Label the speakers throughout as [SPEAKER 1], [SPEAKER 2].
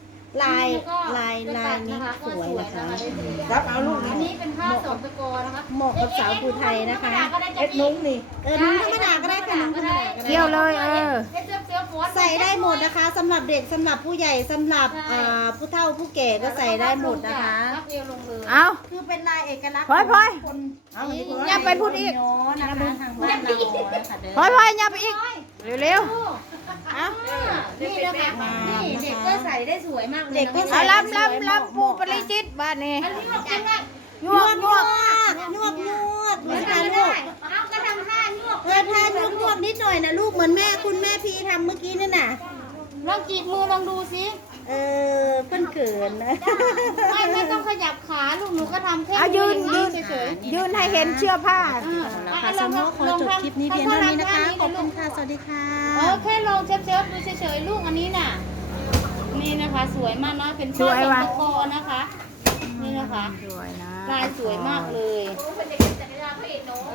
[SPEAKER 1] อลาย
[SPEAKER 2] แล้วก็
[SPEAKER 1] ลาย
[SPEAKER 2] ไป
[SPEAKER 1] ลา
[SPEAKER 2] ตั
[SPEAKER 1] ย
[SPEAKER 2] ด
[SPEAKER 1] นี้
[SPEAKER 2] นะคะ
[SPEAKER 1] สวยนะคะ
[SPEAKER 3] รับเอาลูก
[SPEAKER 2] อั
[SPEAKER 3] นะ
[SPEAKER 2] นนี้เป็นผ้าสองตะกอนะคะ
[SPEAKER 1] เหมาะกับสาวภูไทยนะคะ
[SPEAKER 3] เอ็ดนุ้งนี่
[SPEAKER 1] นุ่งธรรมดาก็ได้ค่ะนุ่งธรรมดาก็
[SPEAKER 4] เกี่ยวเลยเออ
[SPEAKER 2] เสื้อโฟร์
[SPEAKER 1] ใส่ได้หมดนะคะสำหรับเด็กสำหรับผู้ใหญ่สำหรับผู้เฒ่าผู้แก่ก็ใส่ได้หมดนะคะ
[SPEAKER 2] รับเอวลงเลย
[SPEAKER 4] เอา
[SPEAKER 1] คือเป็นลายเอกลักษณ์
[SPEAKER 4] พลอยพลอย
[SPEAKER 1] คน
[SPEAKER 3] เอาอันนี้ก่อน
[SPEAKER 4] อย่าไปพูดอีก
[SPEAKER 1] โน้นะคะทางบ้านเรานะคะเด้อ
[SPEAKER 4] พลอยพลอยอย่าไปอีก เร็ว
[SPEAKER 2] เอา นี่นะคะนี่เด็กก็ใส่ได้สวยมากเลย
[SPEAKER 1] เด็กก็
[SPEAKER 4] ๆ
[SPEAKER 1] ใส่
[SPEAKER 4] เอาลำปูปริจิตบ้านนี้
[SPEAKER 2] อันนี้จริงอ่ะ
[SPEAKER 4] ยวกยวก
[SPEAKER 1] ยวกดู
[SPEAKER 2] ไม่
[SPEAKER 1] ค่ะ
[SPEAKER 2] ได้
[SPEAKER 1] ลูก
[SPEAKER 2] เอาก็ทำท่ายวก
[SPEAKER 1] ทายวกนิดหน่อยนะลูกเหมือนแม่คุณแม่พี่ทำเมื่อกี้นี่น่ะ
[SPEAKER 2] ลองจีบมือลองดูสิ
[SPEAKER 1] เพิ่นเขินนะ
[SPEAKER 2] ไม่ต้องขยับขาลูกหนูก็ทำแค่
[SPEAKER 4] เอายืน
[SPEAKER 2] มื
[SPEAKER 4] ยื
[SPEAKER 2] อน เฉย
[SPEAKER 4] ยืนให้เห็นเชือกผ้า
[SPEAKER 1] ค่ะสำหรับขอจบคลิปนี้เพียงเท่านี้นะคะ ขอบคุณค่ะ สวัสดีค่ะ
[SPEAKER 2] แค่ลองเชฟดูเฉยๆลูกอันนี้น่ะ นี่นะคะ สวยมากนะเป็น
[SPEAKER 4] ส
[SPEAKER 2] ผ้า
[SPEAKER 4] วย
[SPEAKER 2] สอง
[SPEAKER 4] ว่ะ
[SPEAKER 2] ตะกอนะคะ นี่นะคะ
[SPEAKER 4] สวยนะ
[SPEAKER 2] ลายสวยมากเลย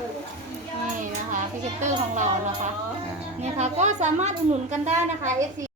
[SPEAKER 2] นี่นะคะพรีเซนเตอร์ของเรานะคะ นี่ค่ะก็สามารถอุดหนุนกันได้นะคะ FC